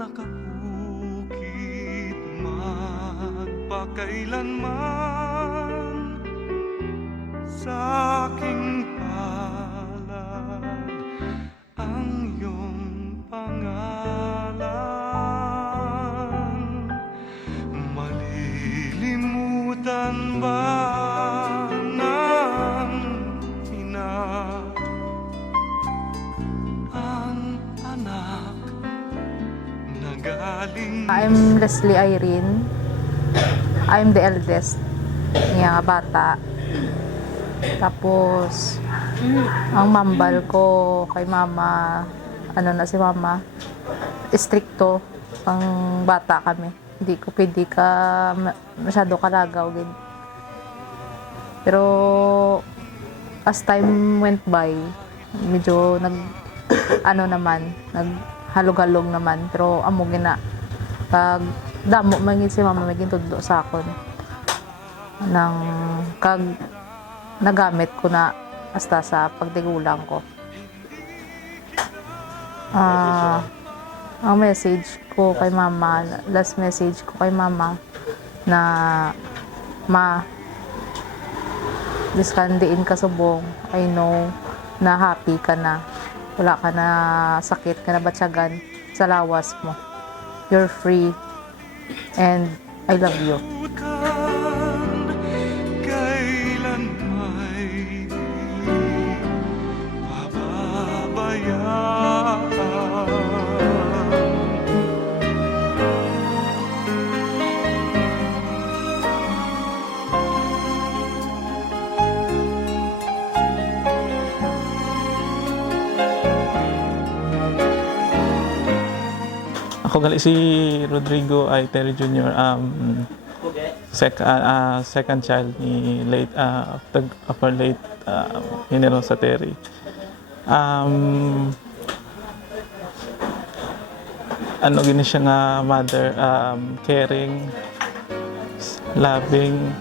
nakahukit magpakailanman sa aking palad ang iyong pangalan. Malilimutan ba ng ina ang anak na galing? I'm Leslie Irene. I'm the eldest niya bata. Tapos, ang mambal ko kay mama, ano na si mama, stricto, pang bata kami. Hindi ko pwede ka masyado kalagaw. Pero, as time went by, medyo naghalog-halog naman. Pero amo gina, pag damo maging si mama maging tudlo sa akon nang kag nagamit ko na hasta sa pagtigulang ko. Ang message ko kay mama, last message ko kay mama na diskandiin ka subong. I know na happy ka na. Wala ka na sakit, ka na batyagan sa lawas mo. You're free. And I love you. Kailan may pababayaan? Ako gali si Rodrigo Aiteri Jr. Second child ni late upper late Generosa Terry. Ano gini siya nga mother, caring, loving,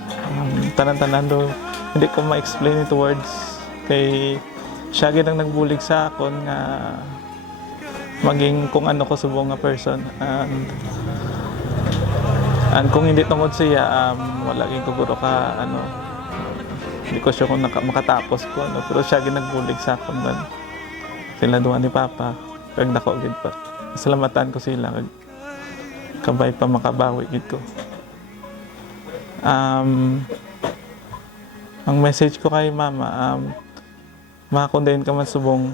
tanan-tanan do hindi ko ma-explain it words kay siya gid ang nagbulig sa akon nga maging kung ano ko subong nga person. And kung hindi tungod siya, wala ging siguro ka hindi ko sure kung makatapos ko pero siya ginagbulig sa akon man. Sila duha ni Papa, kag dako gid pa. Salamatan ko sila kag kabay pa makabawi gid ko. Ang message ko kay Mama, makakondayon ka man subong.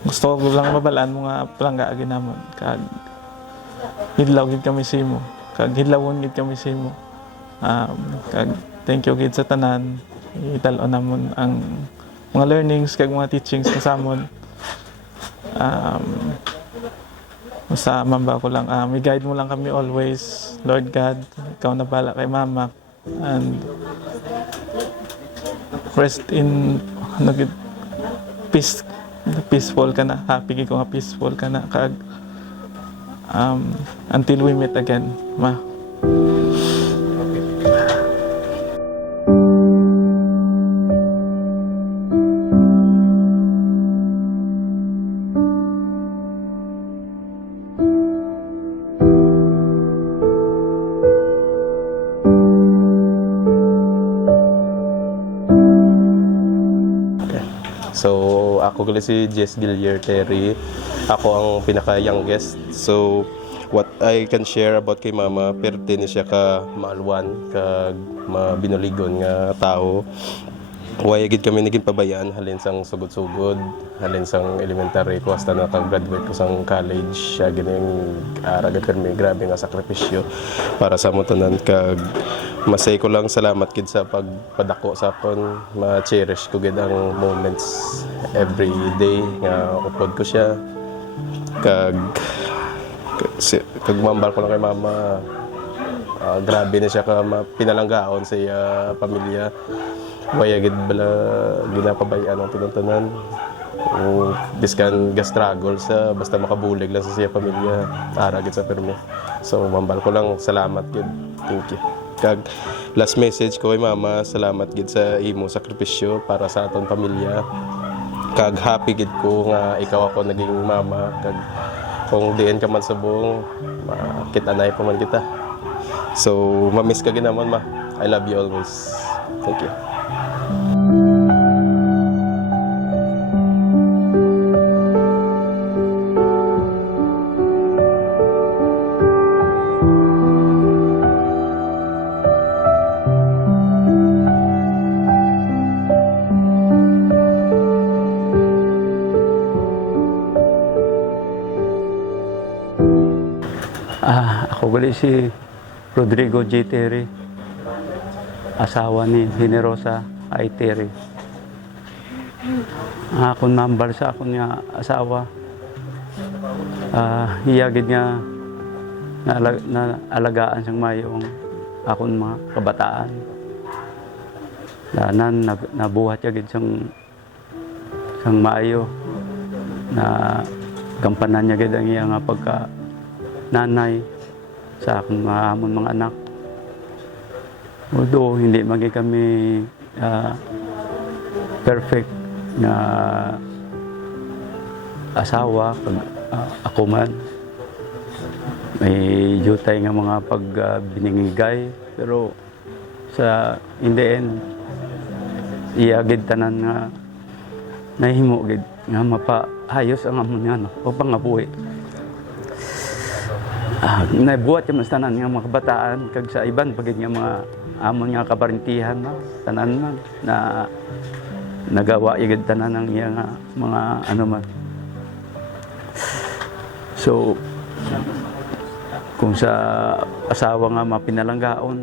Gusto ko lang mabalaan mo nga palangga ginamon kag hidlaw gid kami simo kag hidlawon gid kami simo. Kag thank you gid sa tanan, italo namon ang mga learnings kag mga teachings kasamon. Sa mamba ko lang, i-guide mo lang kami always, Lord God. Ikaw na bala kay Mama and rest in peaceful ka na, happy ko nga peaceful ka na kag until we meet again, Ma. So, ako gali si Jess Gillier Terry. Ako ang pinaka-youngest. So, what I can share about kay Mama, perte ni siya ka maalwan, kag mabinuligon nga tao. Waya gid kami naging pabayaan halin sang sugod-sugod, halin sang elementary ko hasta naka-graduate ko sang college. Siya gining aragad kami, grabe nga sakripisyo para sa mo tanan kag masay ko lang salamat gid sa pagpadako sa akon, ma-cherish ko gid ang moments every day nga upod ko siya kag mambal ko lang kay Mama. Grabe na siya ka pinalanggaon sa iya pamilya. Waya gid bala ginapabayaan ang tinuntanan. Biskan ga-struggle sa basta makabulig lang sa siya pamilya, ara gid sa permi. So mambal ko lang salamat gid. Thank you. Kag last message ko kay Mama, salamat gid sa imo sakripisyo para sa aton pamilya. kag happy gid ko nga ikaw ako naging mama, kag kung diin ka man sa buong makita na pa man kita. So mamiss ka ginaman ma. I love you always. Thank you. Ako gali si Rodrigo J. Terry, asawa ni Generosa I. Terry. Akong number sa akong nga asawa, hiyagid nga na alagaan siyang mayong akong mga kabataan. Nabuhat yagid siyang maayo, na gampanan niya gid ang iya nga pagka nanay sa akong mga anak. Although hindi magi kami perfect na asawa, ako man may jutay nga mga pagbiningigay, pero sa in the end iyagid tanan nga nahimo gid nga mapahayos ang amon nga no, o pangabuhi. Nabuhat yung mas tanan nga mga kabataan, kag sa iban pagid nga mga amon nga kabarintihan na tanan man na nagawa igid tanan ng iya nga mga ano man. So kung sa asawa nga mapinalanggaon,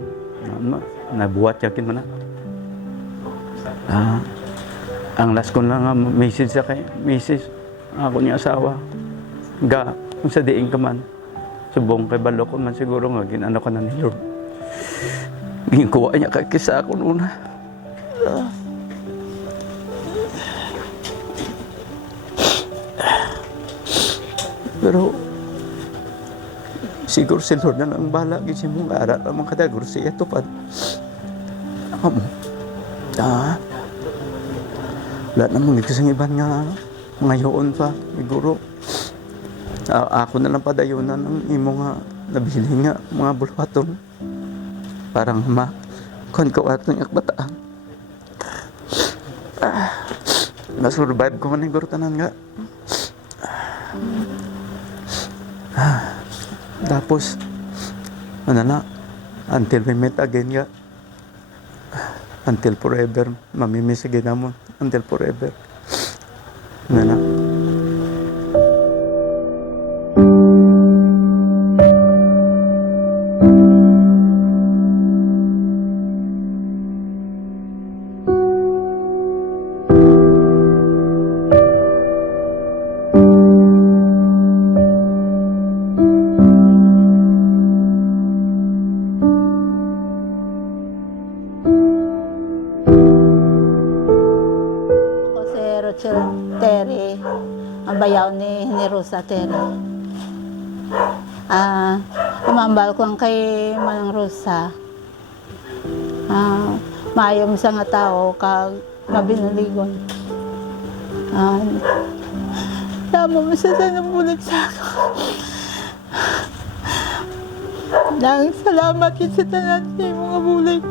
nabuhat yakin man na. Ang last ko lang nga message sa kay message ako ni asawa ga kung sa diing ka man subong kay balo ko man siguro nga ginano ka na ni Lord. Ginkuha niya kay kisa ako una. Pero siguro si Lord na lang bala gid si mong ara ang mga kadagor siya tupad. Lahat naman kasing iban nga ngayon pa siguro. Ako na lang padayunan ng imo nga nabili nga mga bulwaton parang kuhan ko atong akbataan. Nasurvive ko man yung tanan nga. Tapos ano na, until we meet again nga, until forever, mamimiss again namon until forever. Ano na. Terry, ang bayaw ni Generosa Terry. Umambal ko ang kay Manang Rosa. Maayom sa nga tao kag mabinuligon. Tama mo sa sanang bulit sa ako. Nang salamat yun sa tanan sa mga bulik.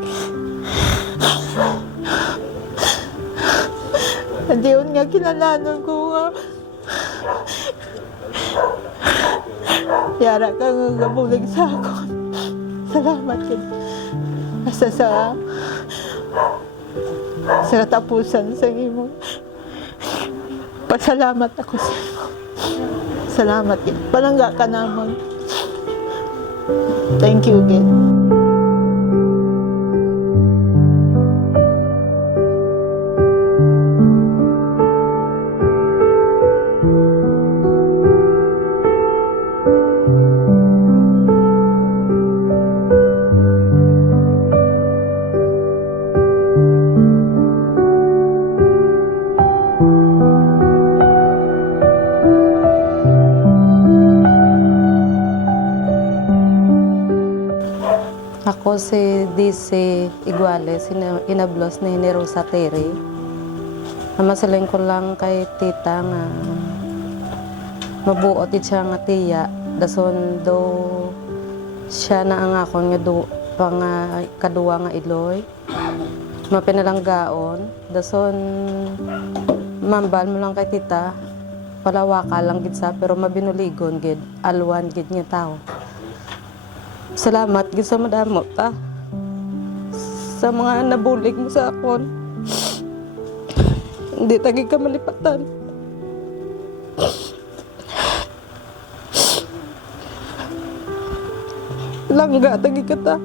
Diyon nga kinananon ko nga. Yara ka nga gabulig sa ako. Salamat yun. Basta sa katapusan sa imo. Pasalamat ako sa imo. Salamat yun. Palangga ka naman. Thank you again. Ako si DC Iguales, inablos ni Generosa Terry. Namasaling ko lang kay tita nga mabuot it siya nga tiya. Dason do siya na ang akon nga pang kaduwa nga iloy. Mapinalanggaon. Dason mambal mo lang kay tita. Palawaka lang gid sa pero mabinuligon gid. Alwan gid nga tao. Salamat gid sa madamo ta. Sa mga nabulig mo sa akon. Hindi tagi ka malipatan. Langga tagi ka ta.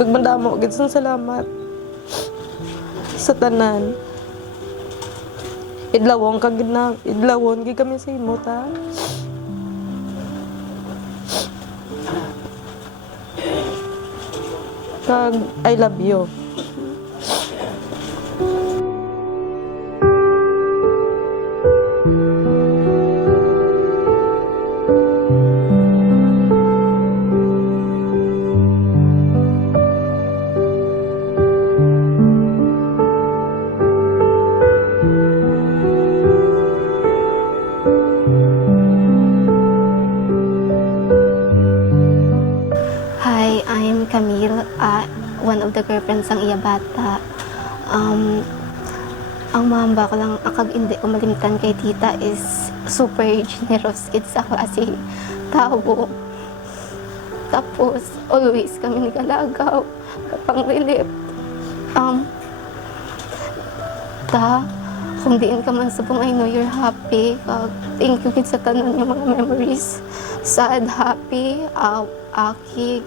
Nagmandamo gid sa salamat sa tanan. Idlawon kag gid idlawon gid kami sa imo ta. Kag I love you. Hi, I'm Camille, one of the girlfriends ng Iyabata. Ang mamba ko lang, akag hindi ko malimtan kay tita is super generous kid sa klase tao. Tapos, always kami nagalagaw, pang relief. Kung diin ka man subong, I know you're happy. Thank you kid sa tanan yung mga memories. Sad, happy, aki.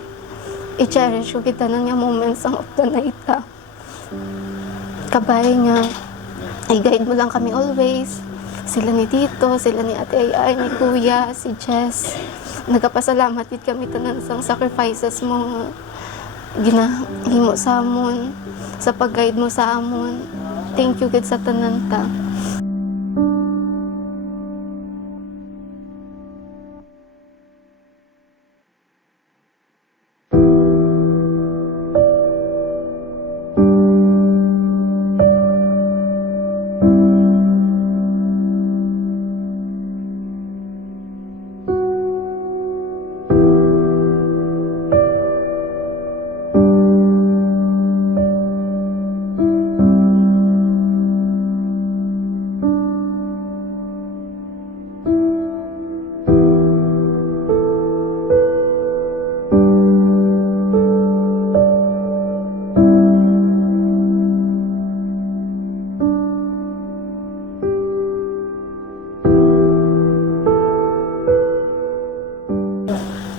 I-cherish ko kita na niya moments ang of the night. Kabay nga, i-guide mo lang kami always. Sila ni Tito, sila ni Ate Ay, ni Kuya, si Jess. Nagapasalamat din kami tanan sa sacrifices mo ginahimo sa amon, sa pag-guide mo sa amon. Thank you gid sa tanan ta.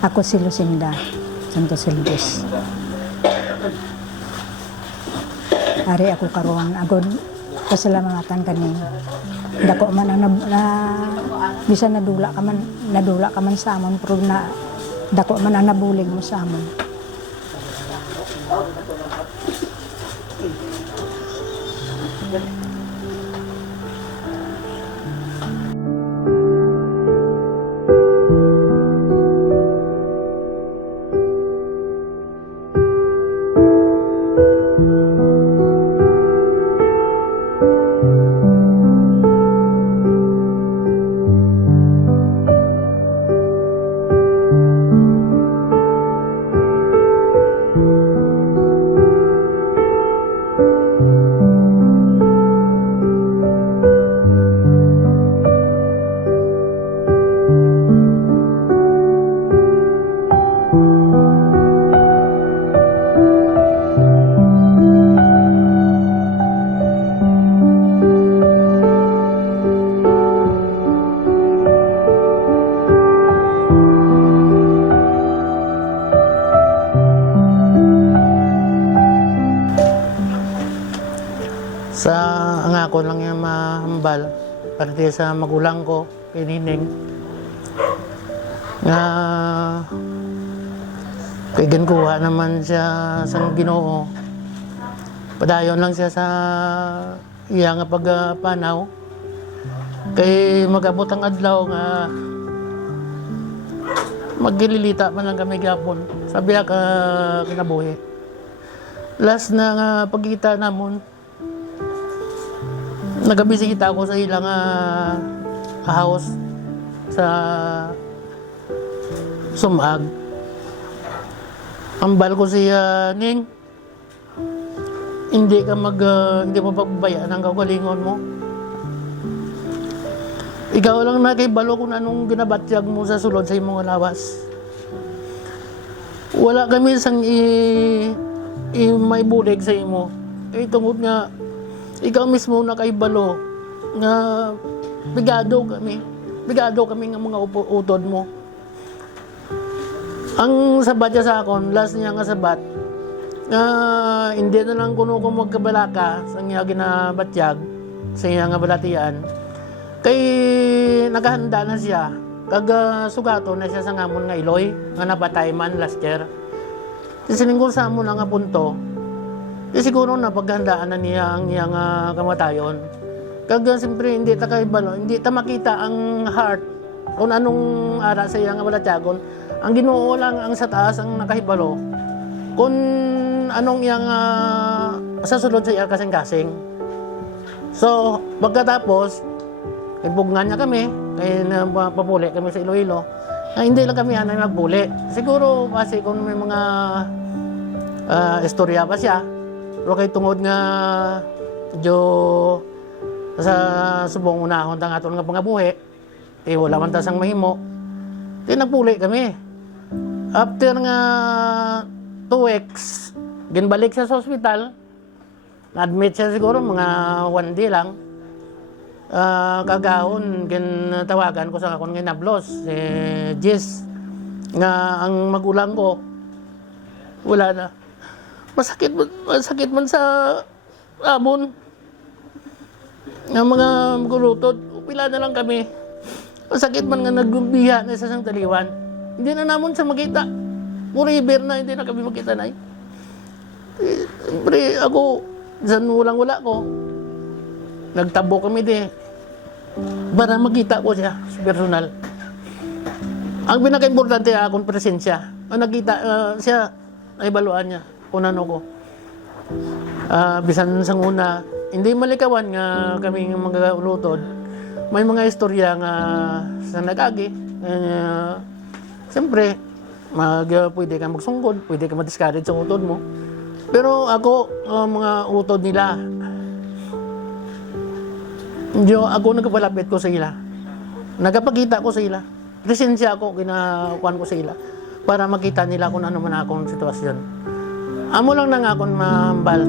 Ako si Lucinda Santos Silves. Ari ako karon agod pasalamatan kani. Dako man ang bisan nadula ka man sa amon pero na dako man ang nabulig mo sa amon. Sa ang ako lang yung mahambal parte sa magulang ko, pinining nga kaigan kuha naman siya sa Ginoo. Padayon lang siya sa iya nga pagpanaw Kay magabot ang adlaw nga magililita man lang kami gapon. Sabi ka kinabuhi. Last na nga pagkita namon, nagabisita ako sa ilang house sa Sumag. Ambal ko siya, Ning, hindi mo pagbabayaan ang kagalingon mo. Ikaw lang nakibalo kung anong ginabatyag mo sa sulod sa imong lawas. Wala kami sang may bulig sa imo. Tungod nga, ikaw mismo nakaibalo nga bigado kami nga mga utod mo. Ang sabat niya sa akon, last niya nga sabat, hindi na lang kuno ko magkabalaka sa niya ginabatyag, sa niya nga balatian. Kay nakahanda na siya, kag sugato na siya sa ngamon nga Iloy, nga napatay man last year. Siningkol sa mo na nga punto, siguro na paghandaan na niya ang niya nga kamatayon. Kag siyempre hindi ta kaibalo, hindi ta makita ang heart kung anong ara sa iya nga balatyagon. Ang Ginoo lang ang sa taas ang nakahibalo kung anong iyang sa sulod sa iya kasing-kasing. So, pagkatapos, ibugngan niya kami, kaya papuli kami sa Iloilo. Hindi lang kami anay magpuli. Siguro kasi kung may mga istorya pa siya, pero kay tungod nga medyo sa subong unahon tang aton nga pangabuhi, wala man tasang mahimo. Nagpuli kami. After nga 2 weeks, ginbalik siya sa ospital. Na-admit siya siguro mga 1 day lang. Kagahon, tawagan ko sa akong nablos, si Jess, nga ang magulang ko, wala na. Masakit man sa amon. Nga mga magulutod, pila na lang kami. Masakit man nga nagbiha na sa sang taliwan. Hindi na namon sa makita. Forever na, hindi na kami makita na. Siyempre, ako, dyan walang-wala ko. Nagtabo kami di. Para makita ko siya, personal. Ang pinaka-importante akong presensya. Ang nakita siya, ay baluan niya, kung ano ko. Bisan sa una, hindi malikawan nga kaming mga ulutod. May mga istorya nga sa nag-agi. Siyempre, pwede ka magsungkod, pwede ka ma-discourage sa utod mo. Pero ako, mga utod nila, ako nagpalapit ko sa ila. Nagpakita ko sa ila. Presensya ako, ginakuan ko sa ila. Para makita nila kung ano man akong sitwasyon. Amo lang nang akong mambal.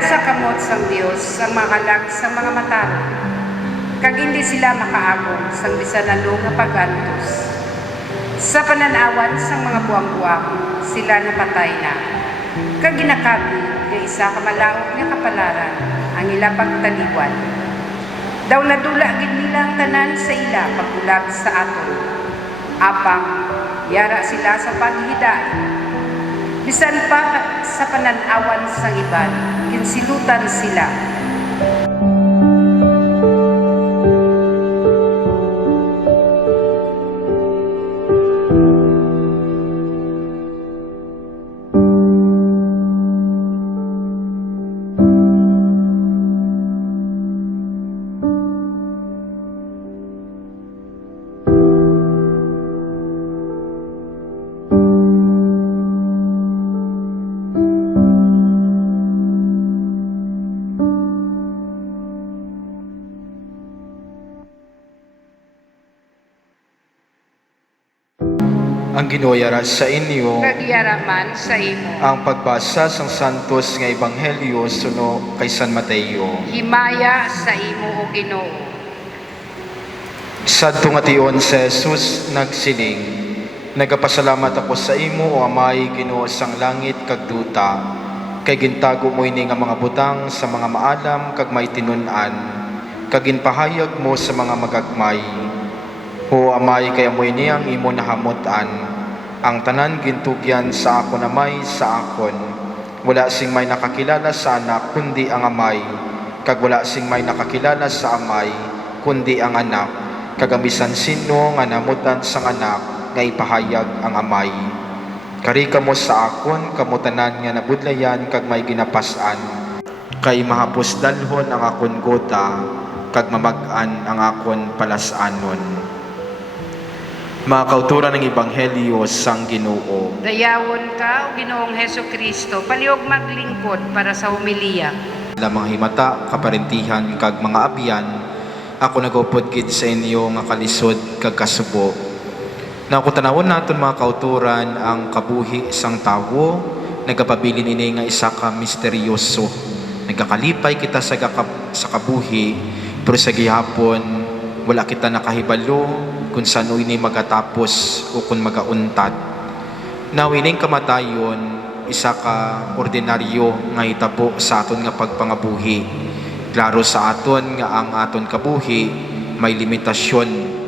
Dala sa kamot sang Dios ang makalag sa mga mataro, kag hindi sila makaagong sang bisan ano nga pagantos. Sa pananawan sang mga buwang-buwang, sila napatay na. Kag ginakabi nga isa ka malaot nga kapalaran ang ila pagtaliwan. Daw nadula gid nila ang tanan sa ila pagbulag sa aton. Apang yara sila sa paghidain. Bisan pa sa pananawan sang iban, ginsilutan sila. Ang Ginoo sa inyo Kagyaraman sa imo. ang pagbasa sang Santos nga Ebanghelyo suno kay San Mateo. Himaya sa imo o Ginoo. Sadto nga tion si Jesus nagsiling, nagapasalamat ako sa imo o Amay Ginoo sang langit kag duta, kay gintago mo ini nga mga butang sa mga maalam kag may tinun-an, kag ginpahayag mo sa mga magagmay. O Amay, kay amoy niyang imo nahamutan, ang tanan gintugyan sa akon Amay sa akon. Wala sing may nakakilala sa anak kundi ang Amay, kag wala sing may nakakilala sa Amay kundi ang anak, kag bisan sino nga namutan sang anak nga ipahayag ang Amay. Kari kamo sa akon kamutanan nga nabudlayan kag may ginapasan, kay mahapos dalhon ang akon gota kag mamag-an ang akon palasanon. Mga kauturan ng Ebanghelyo sang Ginoo. Dayawon ka o Ginoong Heso Kristo, paliog maglingkod para sa humiliya. Lamang himata, kaparentihan, kag mga abyan, ako nagupod gid sa inyo nga kalisod kag kasubo. Na ako tanawon naton mga kauturan ang kabuhi sang tawo, nagapabilin ini nga isa ka misteryoso. Nagakalipay kita sa kabuhi, pero sa gihapon wala kita nakahibalo kung saan ini magatapos o kung magauntad. Nawining kamatayon, isa ka ordinaryo nga hitabo sa aton nga pagpangabuhi. Klaro sa aton nga ang aton kabuhi may limitasyon.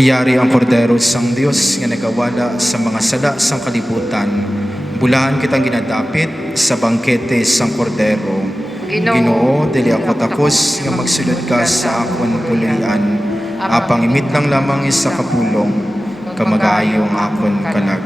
Iyari ang kordero sang Dios nga nagawala sa mga sala sang kalibutan. Bulahan kitang ginadapit sa bangkete sang kordero. Ginoo, dili ako takos nga magsulod ka sa akon pulian. Apang imit lang lamang isa kapulong, kamagayong akon kanag.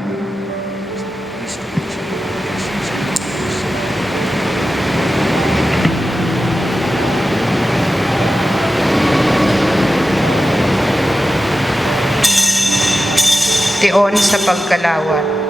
Tion sa pagkalawat.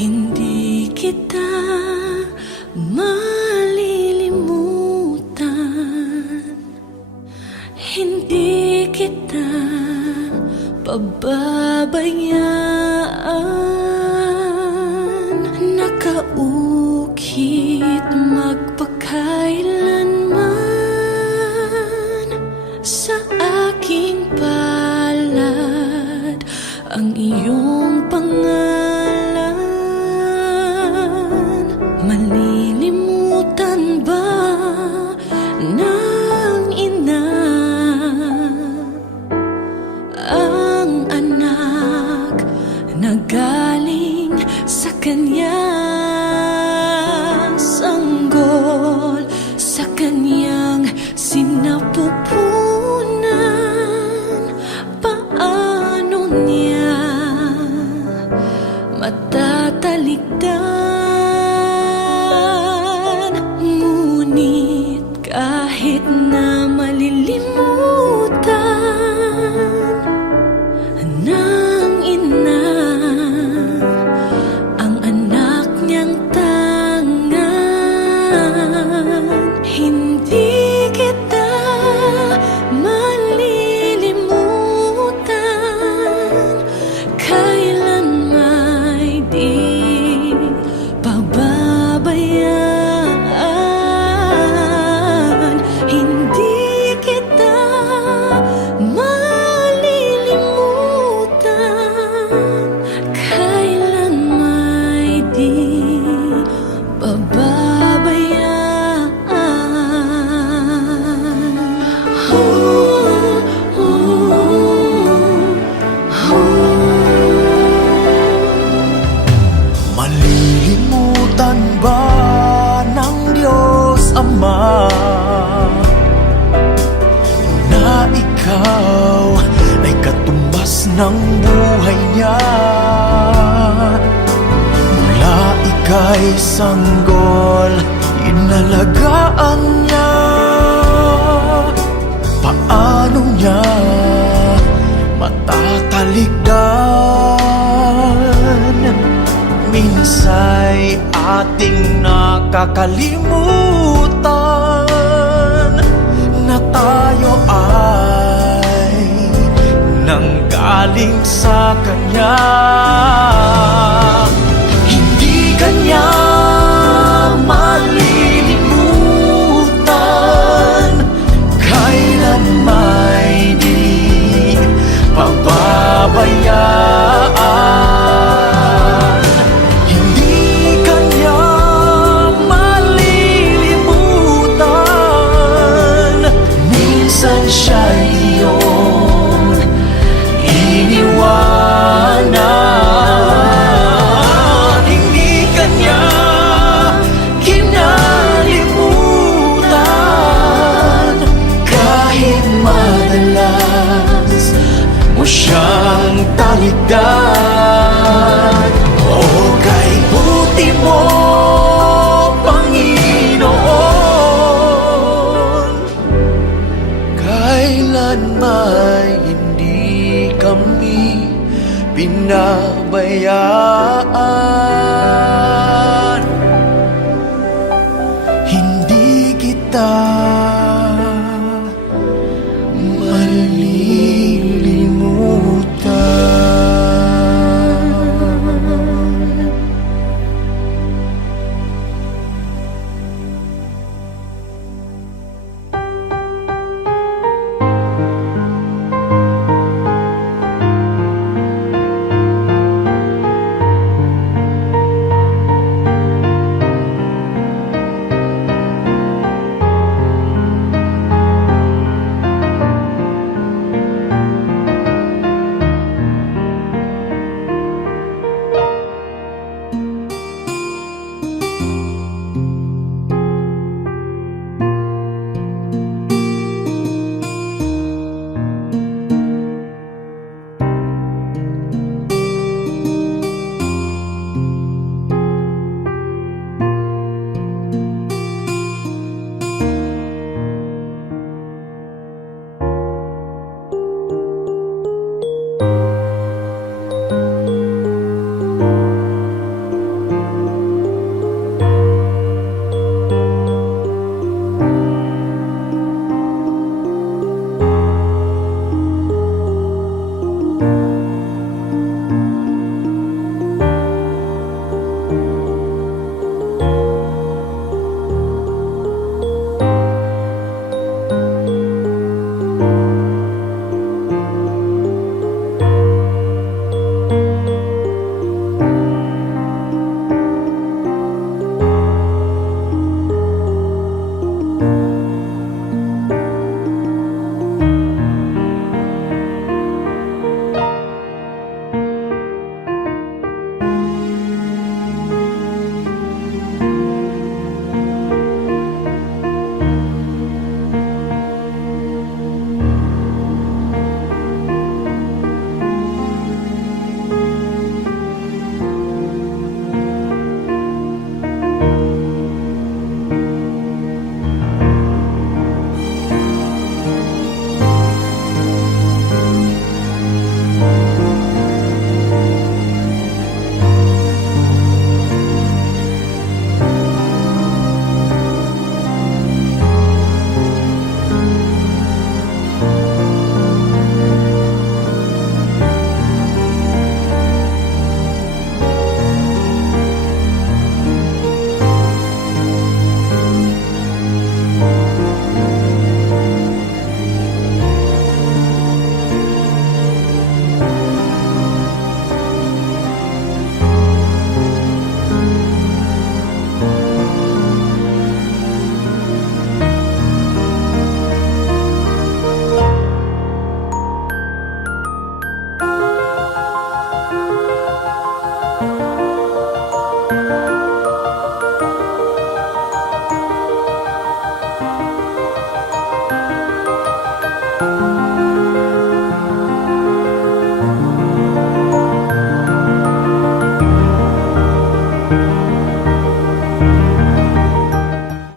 Hindi kita malilimutan, hindi kita pababayaan. Nakaukit magpakailanman sa aking palad ang iyong pangalan. Malilimutan ba ng ina ang anak na galing sa kanya, sanggol sa kanyang sinapupunan? Paano niya matatalikdan? Ngunit kahit na malilimutan ng ina ang anak niyang tangan, hindi kita malilimutan kailan may di pababayaan. Hindi kita malilimutan kailan may di pababayaan. Malilimutan ba ng Diyos Ama na ikaw ay katumbas ng buhay niya? Mula ika'y sanggol, inalagaan niya. Paano niya matatalikdan? Minsa'y ating nakakalimutan na tayo ay nanggaling sa Kanya. Hindi Kanya malilimutan kailan may di pababayaan. Hindi Kanya malilimutan, minsan siya'y iyong iniwanan. Hindi Kanya kinalimutan kahit madalas mo siyang talikdan. O kay buti mo, Panginoon, kailan may hindi kami pinabayaan.